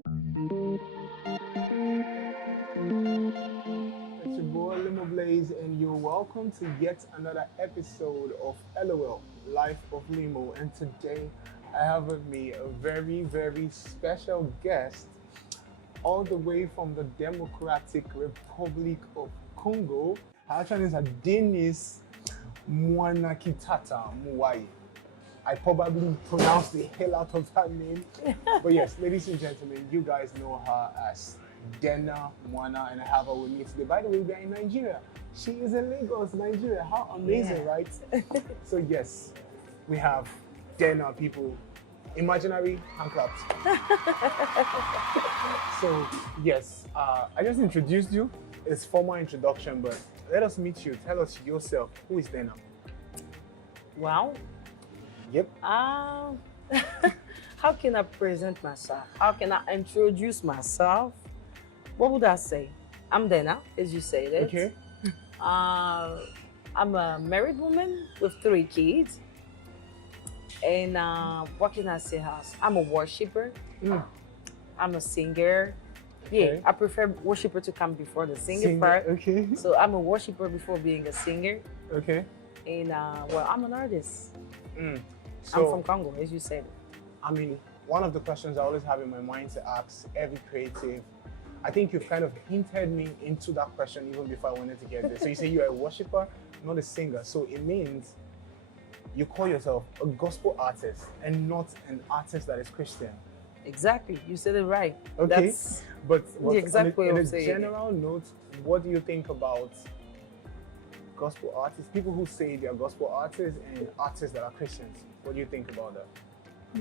It's your boy Limo Blaze, and you're welcome to yet another episode of LOL Life of Limo. And today I have with me a very, very special guest, all the way from the Democratic Republic of Congo. Her actual name is Denis Mwanakitata Muwai. I probably pronounced the hell out of that name. But yes, ladies and gentlemen, you guys know her as Dena Mwana, and I have her with me today. By the way, we are in Nigeria. She is in Lagos, Nigeria. How amazing, right? So yes, we have Dena, people. Imaginary hand claps. So yes, I just introduced you. It's formal introduction, but let us meet you. Tell us yourself. Who is Dena? Wow. Yep. How can I present myself? How can I introduce myself? What would I say? I'm Dena, as you said it. Okay. I'm a married woman with 3 kids. And what can I say else? I'm a worshiper. I'm a singer. Okay. Yeah, I prefer worshiper to come before the singer part. Okay. So I'm a worshiper before being a singer. Okay. And well, I'm an artist. So, I'm from Congo, as you said. I mean, one of the questions I always have in my mind to ask every creative, I think you've kind of hinted me into that question even before I wanted to get there. So you say you're a worshiper, not a singer. So it means you call yourself a gospel artist and not an artist that is Christian. Exactly, you said it right. Okay, That's but the exact way on of a saying it. general note, what do you think about gospel artists? People who say they are gospel artists and artists that are Christians. What do you think about that?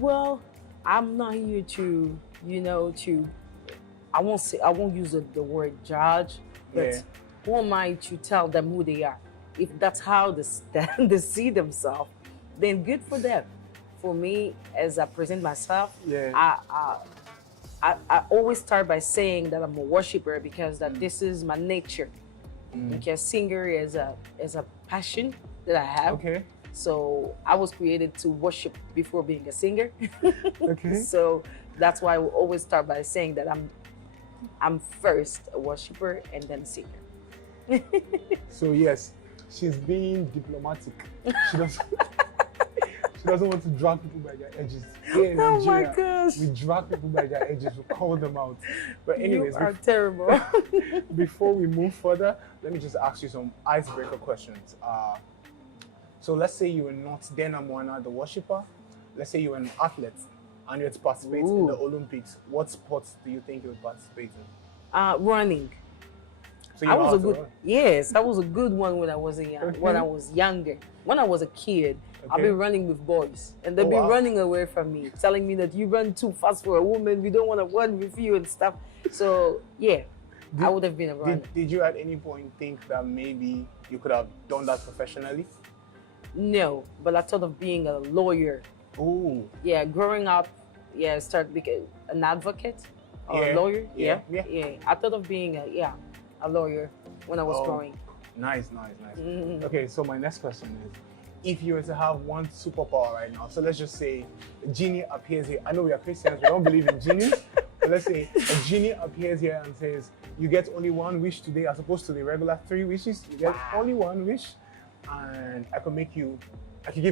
Well, I'm not here to, I won't use the word judge, but Yeah. who am I to tell them who they are? If that's how they see themselves, then good for them. For me, as I present myself, Yeah. I always start by saying that I'm a worshiper because that this is my nature. Because singer is a passion that I have. Okay. So I was created to worship before being a singer. Okay. So that's why I will always start by saying that I'm first a worshiper and then a singer. So yes, she's being diplomatic. She doesn't. She doesn't want to drag people by their edges. Here in Oh my Nigeria, gosh. we drag people by their edges. We call them out. But anyways, You are terrible. before we move further, let me just ask you some icebreaker questions. So let's say you were not Dena Mwana, the worshipper. Let's say you were an athlete and you had to participate in the Olympics. What sports do you think you would participate in? Running. So you I know was how a to good run. Yes, I was a good one when I was when I Okay. was younger. When I was a kid, I'd be Okay. running with boys, and they'd Oh, be wow. running away from me, telling me that you run too fast for a woman. We don't want to run with you and stuff. So yeah, I would have been a runner. Did you at any point think that maybe you could have done that professionally? No, but I thought of being a lawyer. Oh, Yeah, growing up, yeah, start becoming an advocate or Yeah, a lawyer. yeah, Yeah, yeah. I thought of being a lawyer when I was Oh. growing. nice. Okay, so my next question is, if you were to have one superpower right now, so let's just say a genie appears here. I know we are Christians, we don't believe in genies, but let's say a genie appears here and says, you get only one wish today as opposed to the regular 3 wishes. You get only one wish, and I could give you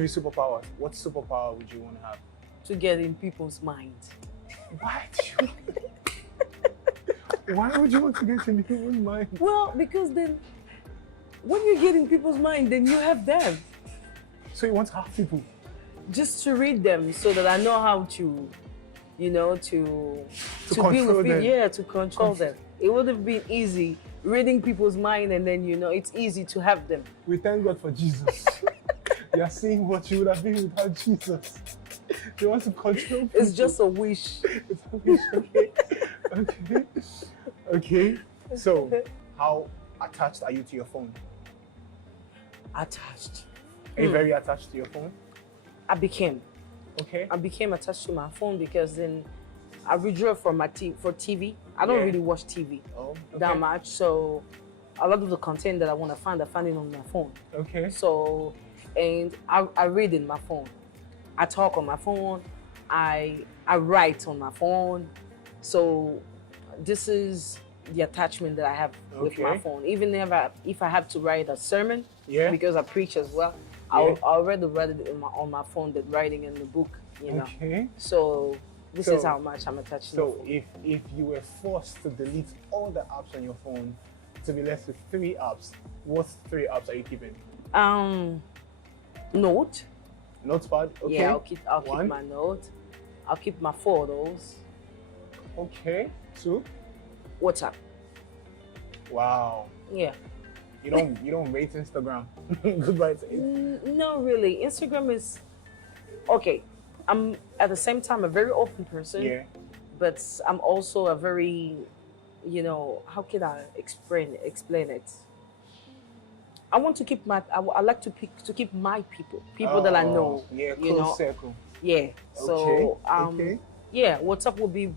superpowers. What superpower would you want to have? To get in people's minds. Why would you want to get in people's mind? Well, because then when you get in people's mind, then you have them. So you want to have people? Just to read them so that I know how to, to be control with people. them. Yeah, to control them. It would have been easy reading people's mind, and then it's easy to have them. We thank God for Jesus. You are seeing what you would have been without Jesus. You want to control people. It's just a wish. It's a wish, okay. Okay. So, how attached are you to your phone? Attached. Are you very attached to your phone? I became Okay. attached to my phone because then I withdraw from for TV. I don't Yeah. really watch TV Oh, that okay. much, so a lot of the content that I want to find, I find it on my phone. Okay. So, and I read in my phone. I talk on my phone. I write on my phone. So this is the attachment that I have with my Okay. phone. Even if I have to write a sermon, Yeah. because I preach as well, Yeah. I'll rather write it on my phone than writing in the book, you know. Okay. So this So- is how much I'm attached to So my phone. if you were forced to delete all the apps on your phone to be left with 3 apps, what 3 apps are you keeping? Note. Notepad. Okay. Yeah, I'll keep One. my note. I'll keep my photos. Okay. 2. WhatsApp. Wow. Yeah. You don't rate Instagram. Goodbye to it. No, really. Instagram is okay. I'm at the same time a very open person, Yeah. but I'm also a very, how can I explain it? I want to keep I like to keep my people that I know. Yeah, you close know. circle. Yeah. So Okay. yeah, WhatsApp will be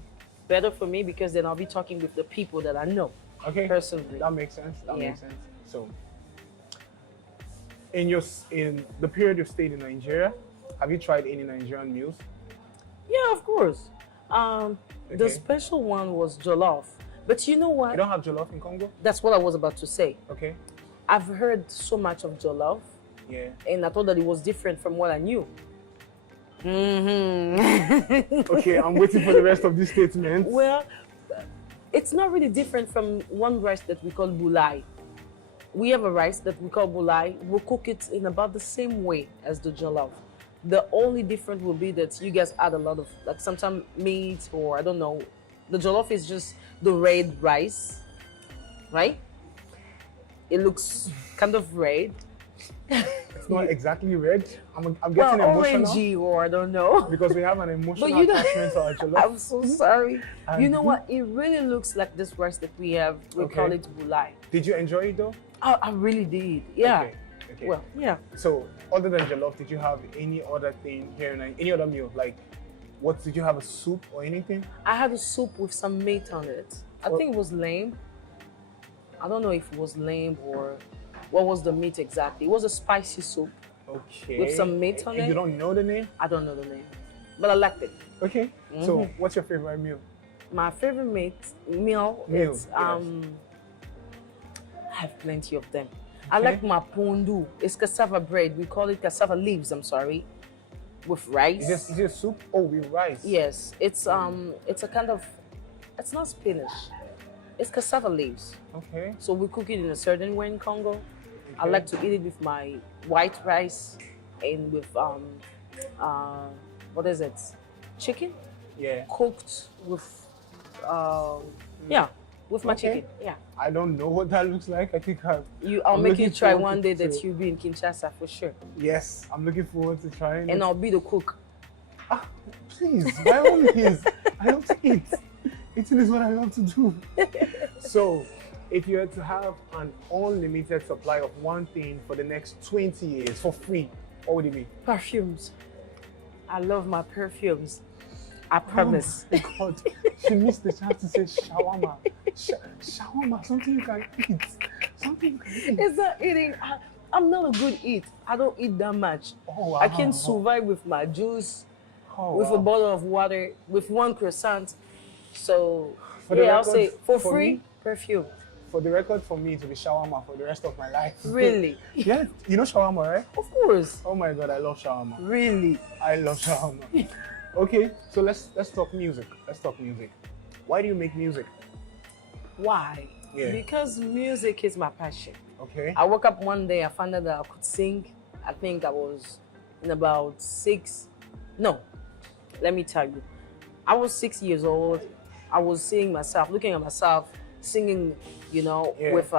better for me because then I'll be talking with the people that I know Okay. personally. That makes sense. That Yeah. makes sense. So, in the period you've stayed in Nigeria, have you tried any Nigerian meals? Yeah, of course. The Okay. special one was jollof, but you know what? You don't have jollof in Congo? That's what I was about to say. Okay. I've heard so much of jollof, Yeah. and I thought that it was different from what I knew. Mm-hmm. Okay, I'm waiting for the rest of this statement. Well, it's not really different from one rice that we call bulai. We have a rice that we call bulai. We'll cook it in about the same way as the jollof. The only difference will be that you guys add a lot of, like, sometimes meat, or I don't know. The jollof is just the red rice, right? It looks kind of red. It's not exactly red. I'm Well, getting emotional orangey, or I don't know. because we have an emotional But you know- attachment to our jollof. I'm so sorry. I You know do. what? It really looks like this rice that we have. We Okay. call it bulai. Did you enjoy it though? I really did. Yeah. Okay. Okay. Well, yeah. So, other than jollof, did you have any other thing here in any other meal? Like, what did you have, a soup or anything? I had a soup with some meat on it. I Well- think it was lamb. I don't know if it was lamb or what was the meat exactly. It was a spicy soup. Okay. With some meat on And it? You don't know the name? I don't know the name, but I liked it. Okay. Mm-hmm. So, what's your favorite meal? My favorite meal Meal, is yes. I have plenty of them. I Okay. like my pondu. It's cassava bread. We call it cassava leaves. I'm sorry, with rice. Is it soup? Oh, with rice. Yes, it's a kind of, it's not spinach. It's cassava leaves. Okay. So we cook it in a certain way in Congo. I Okay. like to eat it with my white rice and with what is it? Chicken Yeah. cooked with yeah, with my Okay. chicken. Yeah. I don't know what that looks like. I think I'll I'm make you looking try forward one day to- that you'll be in Kinshasa for sure. yes, I'm looking forward to trying And it. I'll be the cook. Please, by all means, I love to eat. Eating is what I love to do. So, if you had to have an unlimited supply of one thing for the next 20 years for free, what would it be? Perfumes. I love my perfumes. I promise. Oh my God, she missed the chance to say shawarma. Shawarma, something you can eat. Something you can eat. It's not eating. I'm not a good eat. I don't eat that much. Oh, wow. I can survive with my juice, Oh, with wow. a bottle of water, with one croissant. So For the yeah, I'll record, say for for free me- perfume. For the record, for me, to be shawarma for the rest of my life. Really? Yeah, you know shawarma, right? Of course. Oh my God, I love shawarma. Really. I love shawarma. Okay, so let's talk music. Let's talk music. Why do you make music? Why? Yeah. Because music is my passion. Okay. I woke up one day, I found out that I could sing. I think I was in about 6. No, let me tell you. I was 6 years old. I was seeing myself, looking at myself, singing, Yeah. with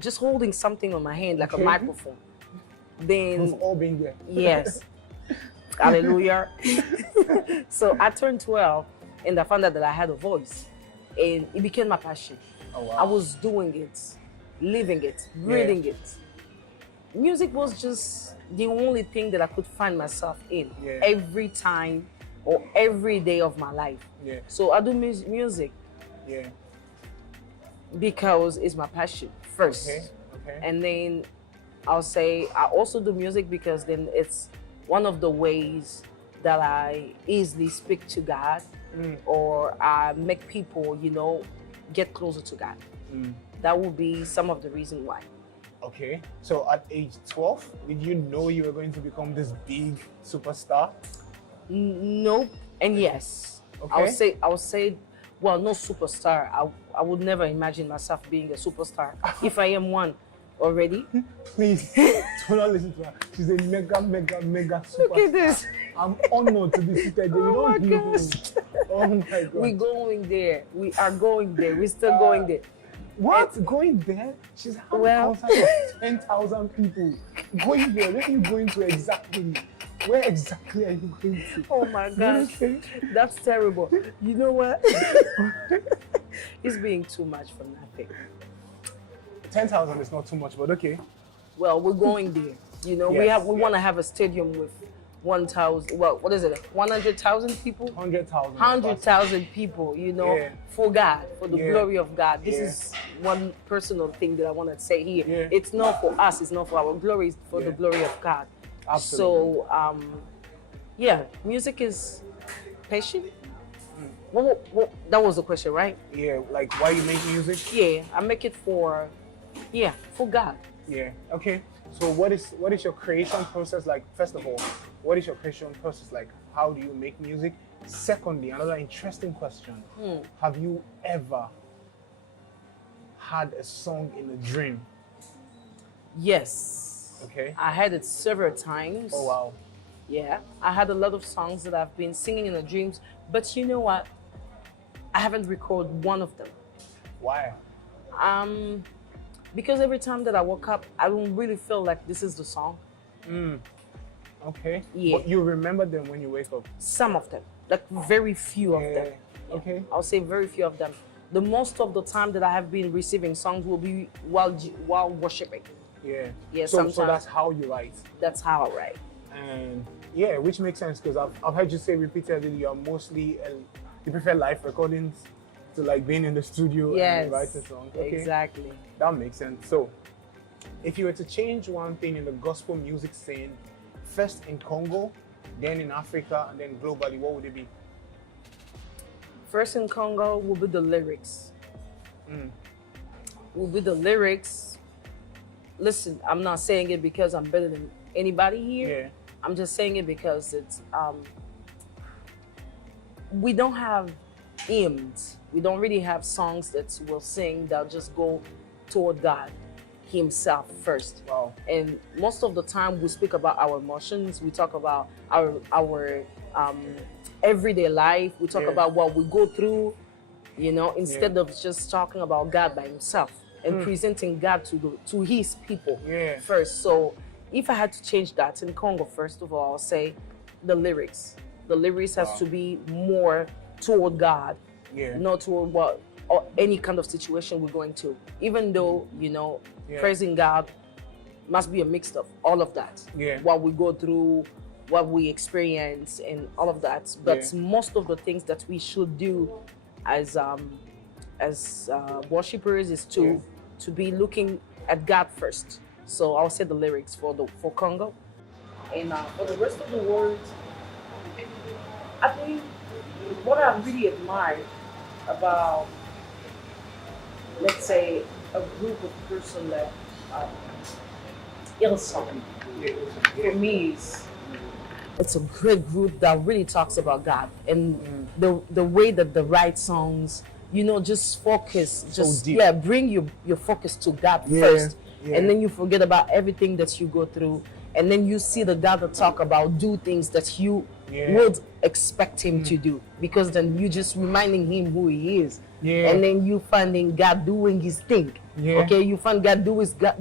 just holding something on my hand like Okay. a microphone. We've Then, all been there. yes, hallelujah. So I turned 12 and I found out that I had a voice and it became my passion. Oh, wow. I was doing it, living it, breathing it. Music was just the only thing that I could find myself in Yeah. every time or every day of my life. Yeah. So I do music Yeah. because it's my passion first. Okay. Okay. And then I'll say I also do music because then it's one of the ways that I easily speak to God or make people, get closer to God. That would be some of the reason why. Okay. So at age 12, did you know you were going to become this big superstar? Nope. And yes. Okay. I would say, well, no superstar. I would never imagine myself being a superstar if I am one already. Please, do not listen to her. She's a mega superstar. Look at this. I'm honored to be seated there. You Oh don't my know. gosh. Oh my God. We're going there. We are going there. We're still going there. What? Going there? She's having Well- concert of 10,000 people. Going there? Where are you going to exactly? Where exactly are you going to? Oh my gosh. That's terrible. You know what? It's being too much for nothing. 10,000 is not too much, but okay. Well, we're going there. Yes, We want to have a stadium with 1,000. Well, what is it? 100,000 people. 100,000. 100,000 people. Yeah. For God, for the Yeah. glory of God. This Yeah. is one personal thing that I want to say here. Yeah. It's not for us. It's not for our glory. It's for Yeah. the glory of God. Absolutely. So, yeah, music is patient. That was the question, right? Yeah, like why you make music? Yeah, I make it for God. Yeah. Okay. So what is your creation process like? First of all, what is your creation process like? How do you make music? Secondly, another interesting question. Have you ever had a song in a dream? Yes. Okay. I had it several times. Oh wow. Yeah, I had a lot of songs that I've been singing in the dreams, but you know what? I haven't recorded one of them. Why? Because every time that I woke up, I don't really feel like this is the song. Okay. Yeah. But you remember them when you wake up? Some of them, like very few of them. Yeah. Okay. I'll say very few of them. The most of the time that I have been receiving songs will be while worshiping. Yeah. Yeah, So sometimes. that's how you write. That's how I write. And yeah, which makes sense because I've heard you say repeatedly you're mostly you prefer live recordings to like being in the studio Yes, and writing songs. Okay. exactly. That makes sense. So, if you were to change one thing in the gospel music scene, first in Congo, then in Africa, and then globally, what would it be? First in Congo will be the lyrics. Will be the lyrics. Listen, I'm not saying it because I'm better than anybody here. Yeah. I'm just saying it because it's we don't have hymns. We don't really have songs that we'll sing that just go toward God Himself first. Wow. And most of the time we speak about our emotions. We talk about our everyday life. We talk Yeah. about what we go through. Instead of just talking about God by Himself and presenting God to His people Yeah. first. So if I had to change that in Congo, first of all, I'll say the lyrics. The lyrics has to be more toward God, Yeah. not toward what or any kind of situation we're going to. Even though, praising God must be a mix of all of that. Yeah. What we go through, what we experience, and all of that. But Yeah. most of the things that we should do as worshippers is to be looking at God first. So I'll say the lyrics for Congo, and for the rest of the world, I think what I really admire about, let's say, a group of person like Hillsong, for me is it's a great group that really talks about God and the way that they write songs. Just focus, just deep. bring your focus to God Yeah, first, yeah. and then you forget about everything that you go through, and then you see the God that talk about do things that you Yeah. would expect Him to do, because then you just reminding Him who He is, Yeah. and then you finding God doing His thing. Yeah. Okay, you find God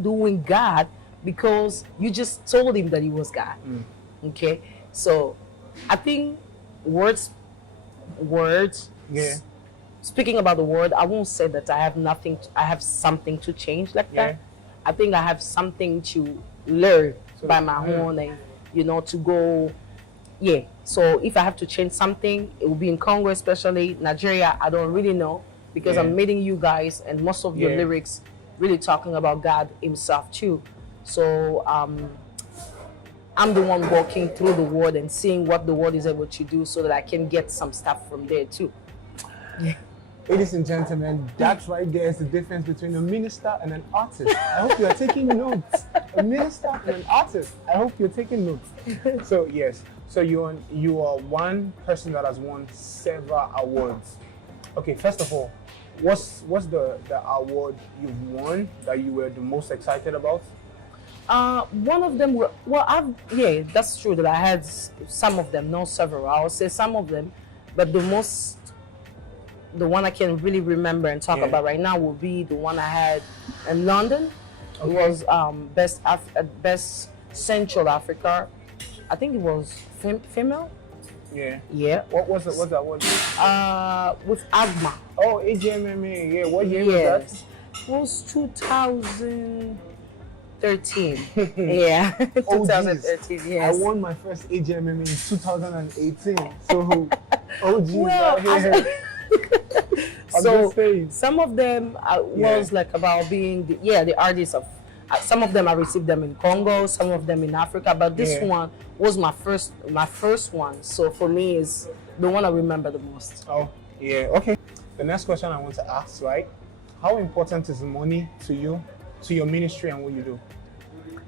doing God because you just told Him that He was God. Okay, so I think words. Yeah. Speaking about the word, I won't say that I have something to change like Yeah. that. I think I have something to learn So, by my own, and to go. Yeah. So if I have to change something, it will be in Congo, especially Nigeria. I don't really know because Yeah. I'm meeting you guys, and most of your Yeah. lyrics really talking about God Himself too. So I'm I'm the one walking through the word and seeing what the word is able to do so that I can get some stuff from there too. Ladies and gentlemen, that right there is the difference between a minister and an artist. I hope you are taking notes. A minister and an artist. I hope you're taking notes. So yes, so you are one person that has won several awards. Okay, first of all, what's the award you've won that you were the most excited about? One of them were, yeah, that's true that I had some of them, not several. I would say some of them, but the one I can really remember and talk about right now will be the one I had in London. Okay. It was best Central Africa. I think it was female. Yeah. Yeah. What's that one? With Agma. Oh, AGMMA. Yeah. What year was that? It was 2013. Yeah. 2013. Yes. I won my first AGMMA in 2018. So, oh geez. Well, so some of them was like about being the artists of. Some of them I received them in Congo, some of them in Africa, but this one was my first one. So for me is the one I remember the most. Oh yeah, okay. The next question I want to ask, right? How important is money to you, to your ministry and what you do?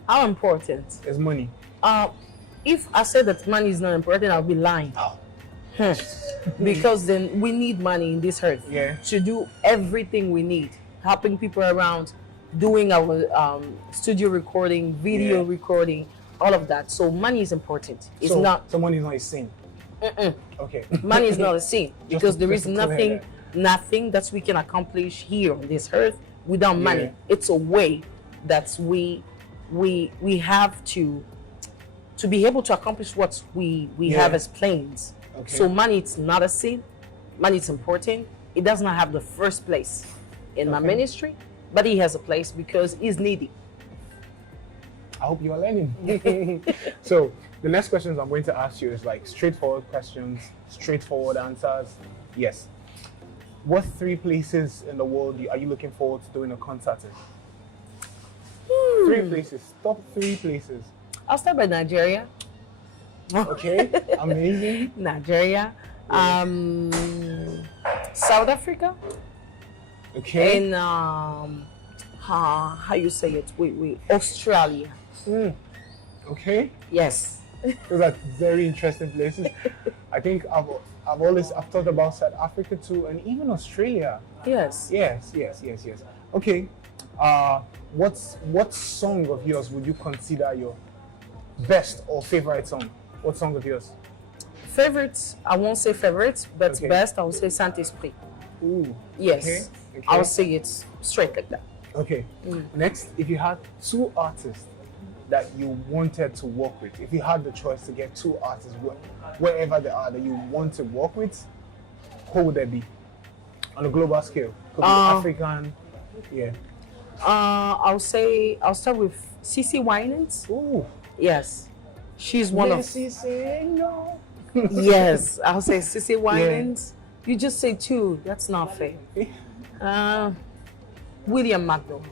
How important is money? If I said that money is not important, I'll be lying. Oh. Because then we need money in this earth to do everything we need, helping people around, doing our studio recording, video recording, all of that. So money is important. It's not. So money is not a sin. Okay. Money is not a sin because there is nothing that we can accomplish here on this earth without money. It's a way that we have to be able to accomplish what we have as plans. Okay. So money is not a sin. Money is important. It does not have the first place in my ministry, but it has a place because it's needy. I hope you are learning. So the next questions I'm going to ask you is like straightforward questions, straightforward answers. Yes. What 3 places in the world are you looking forward to doing a concert in? 3 places. Top 3 places. I'll start by Nigeria. Okay, amazing. Nigeria, South Africa. Okay. And how you say it? Wait, Australia. Okay. Yes. Those are very interesting places. I think I've thought about South Africa too, and even Australia. Yes. Yes. Okay. What song of yours would you consider your best or favorite song? What song of yours? Favorites, I won't say favorites, but best, I will say Saint Esprit. Ooh. Yes. Okay. I'll say it straight like that. Okay. Next, if you had 2 artists that you wanted to work with, if you had the choice to get 2 artists, wherever they are, that you want to work with, who would they be? On a global scale. Could be African. Yeah. I'll start with CC Winans. Ooh. Yes. She's one of. No. Yes, I'll say CC Winans. You just say 2. That's not fair. William McDowell.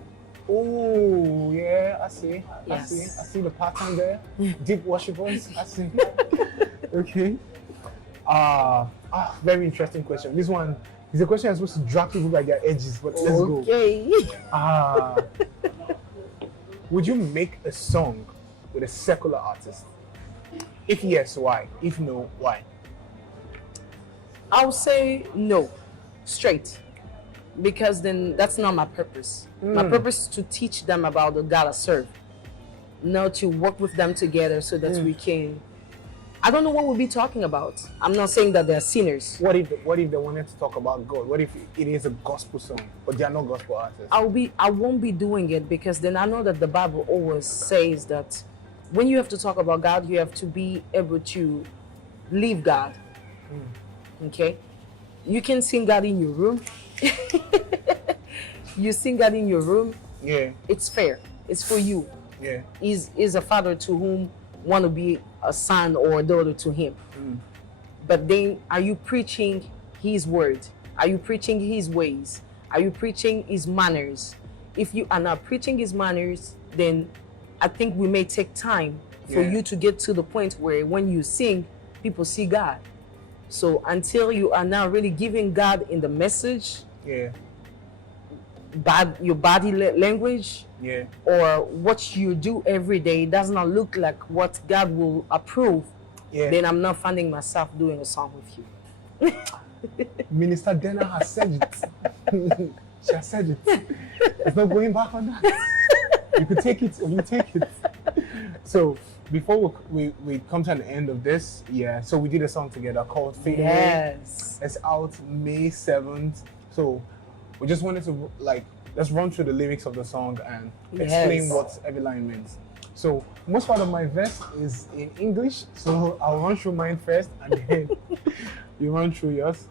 Oh, yeah, I see. Yes. I see the pattern there. Deep worshippers. I see. Okay. Very interesting question. This one is a question I'm supposed to drag people by their edges, but let's go. Okay. Would you make a song with a secular artist? If yes, why? If no, why? I'll say no, straight, because then that's not my purpose. My purpose is to teach them about the God I serve, not to work with them together so that we can. I don't know what we'll be talking about. I'm not saying that they're sinners. What if they wanted to talk about God? What if it is a gospel song, but they are not gospel artists? I won't be doing it because then I know that the Bible always says that when you have to talk about God, you have to be able to leave God. Okay? You can sing God in your room. You sing God in your room. Yeah. It's fair. It's for you. Yeah. Is a father to whom want to be a son or a daughter to him. But then are you preaching his word? Are you preaching his ways? Are you preaching his manners? If you are not preaching his manners, then I think we may take time for Yeah. you to get to the point where when you sing, people see God. So until you are now really giving God in the message, Yeah. your body language, Yeah. or what you do every day does not look like what God will approve, Yeah. then I'm not finding myself doing a song with you. Minister Dana has said it. She has said it. There's no going back on that. You could take it or you take it. So before we come to an end of this, yeah, so we did a song together called Fade Away. Yes. It's out May 7th. So we just wanted to let's run through the lyrics of the song and explain Yes. what every line means. So most part of my verse is in English, so I'll run through mine first and then you run through yours.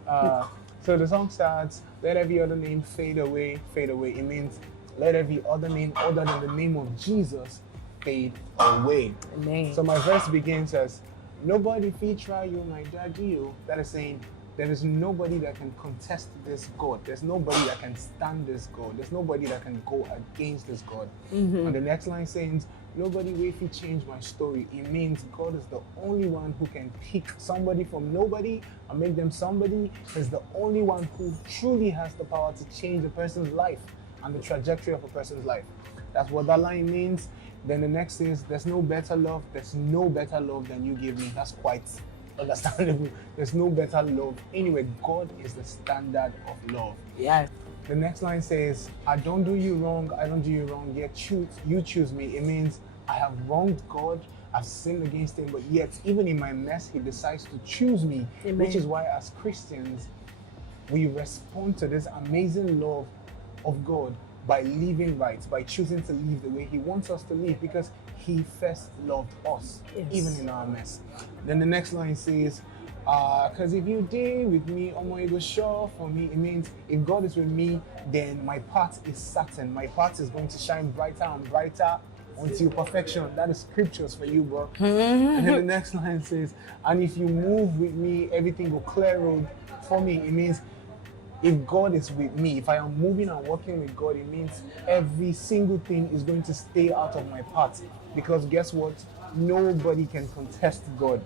So the song starts, let every other name fade away, fade away. It means let every other name other than the name of Jesus fade away. Amen. So my verse begins as, nobody feed try you, my daddy. That is saying, there is nobody that can contest this God. There's nobody that can stand this God. There's nobody that can go against this God. And the next line says, nobody way if you change my story. It means God is the only one who can pick somebody from nobody and make them somebody. He's the only one who truly has the power to change a person's life and the trajectory of a person's life. That's what that line means. Then the next is, there's no better love. There's no better love than you give me. That's quite understandable. There's no better love. Anyway, God is the standard of love. Yeah. The next line says, I don't do you wrong, I don't do you wrong, yet you choose me. It means I have wronged God, I've sinned against him, but yet even in my mess, he decides to choose me. Amen. Which is why as Christians, we respond to this amazing love of God by living right, by choosing to live the way he wants us to live, because he first loved us, Yes. even in our mess. Then the next line says, because if you did with me, it was sure for me. It means if God is with me, then my path is certain. My path is going to shine brighter and brighter until perfection. That is scriptures for you, bro. And then the next line says, and if you move with me, everything will clear road for me. It means if God is with me, if I am moving and working with God, it means every single thing is going to stay out of my path. Because guess what? Nobody can contest God.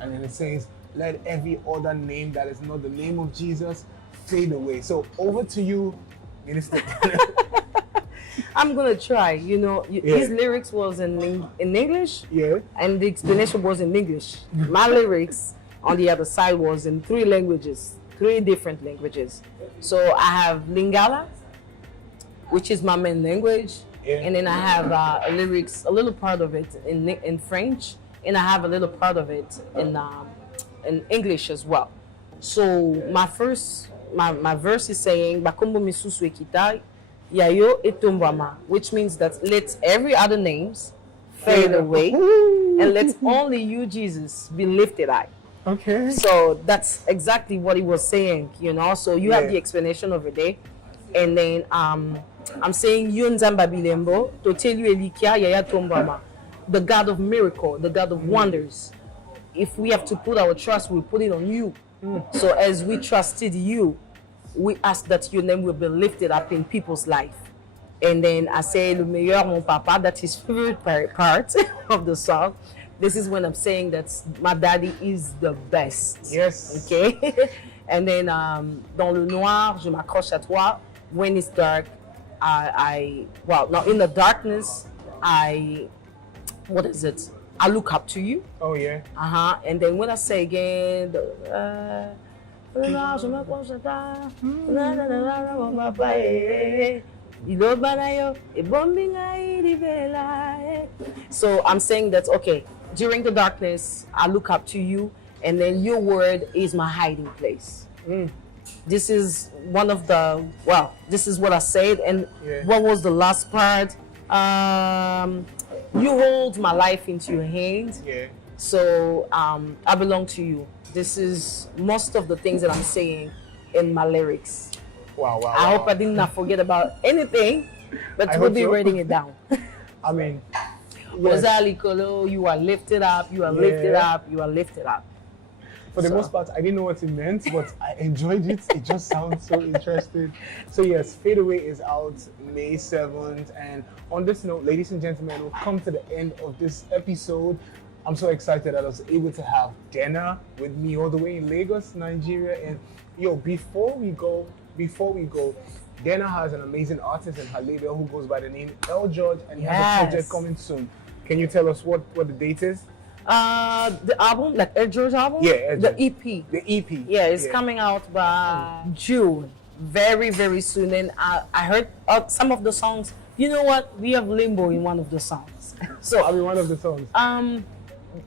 And then it says, let every other name that is not the name of Jesus fade away. So over to you, Minister. I'm gonna try. You know, his lyrics was in English, Yeah. and the explanation was in English. My lyrics on the other side was in three different languages. So I have Lingala, which is my main language, and then I have a little part of it in French, and I have a little part of it in English as well. So my verse is saying Bakombo misusu ekita yayo etumbama, which means that let every other names fade away and let only you, Jesus, be lifted high. Okay. So that's exactly what he was saying, you know. So you have the explanation over there, and then I'm saying Yunzamba Bilembo to tell you Elikia Yaya Tombama, the God of miracle, the God of wonders. If we have to put our trust, we put it on you. So as we trusted you, we ask that your name will be lifted up in people's life. And then I say Le meilleur mon papa, that is favorite part of the song. This is when I'm saying that my daddy is the best. Yes. Okay. And then dans le noir, je m'accroche à toi. When it's dark, in the darkness, what is it? I look up to you. Oh yeah. And then when I say again, so I'm saying that, okay, during the darkness, I look up to you, and then your word is my hiding place. This is one of this is what I said. And what was the last part? You hold my life into your hands. Yeah. So I belong to you. This is most of the things that I'm saying in my lyrics. Wow. I hope I did not forget about anything, but we'll be writing it down. I mean, Rosalie Kolo, you are lifted up, you are lifted up, you are lifted up. For the most part, I didn't know what it meant, but I enjoyed it. It just sounds so interesting. So yes, Fade Away is out May 7th. And on this note, ladies and gentlemen, we've come to the end of this episode. I'm so excited that I was able to have Dena with me all the way in Lagos, Nigeria. And yo, before we go, Dena has an amazing artist in her label who goes by the name L George, and he has a project coming soon. Can you tell us what the date is? The album, like L George album? Yeah, the EP. The EP. Yeah, it's coming out by June, very, very soon. And I heard some of the songs. You know what? We have Limbo in one of the songs. So, I mean, one of the songs.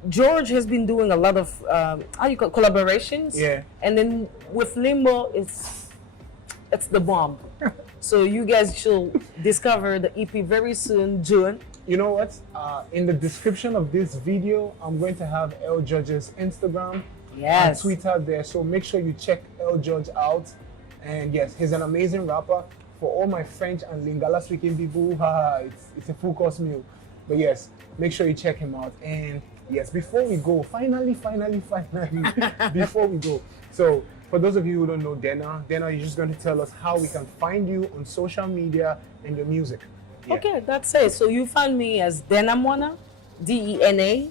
George has been doing a lot of collaborations. Yeah. And then with Limbo, it's the bomb. So you guys should discover the EP very soon, June. You know what? In the description of this video, I'm going to have L George's Instagram and Twitter there. So make sure you check L George out. And yes, he's an amazing rapper. For all my French and Lingala speaking people, it's a full course meal. But yes, make sure you check him out. And yes, before we go, finally, before we go. So for those of you who don't know Dena, you're just going to tell us how we can find you on social media and your music. Yeah. Okay, that's it. So you find me as Dena Mwana, DENA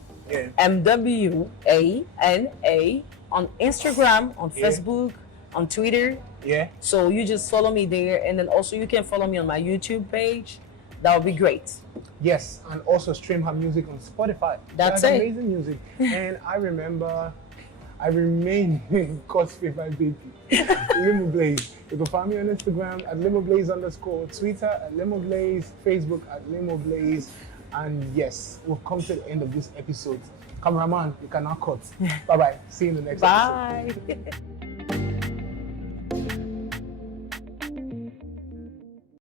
MWANA on Instagram, on Facebook, on Twitter. Yeah. So you just follow me there, and then also you can follow me on my YouTube page. That would be great. Yes, and also stream her music on Spotify. That's it. She has amazing music. And I remain God's favorite baby, Limo Blaze. You can find me on Instagram at @LimoBlaze_, Twitter at LimoBlaze, Facebook at LimoBlaze. And yes, we've come to the end of this episode. Cameraman, you can now cut. Bye-bye. See you in the next episode. Bye.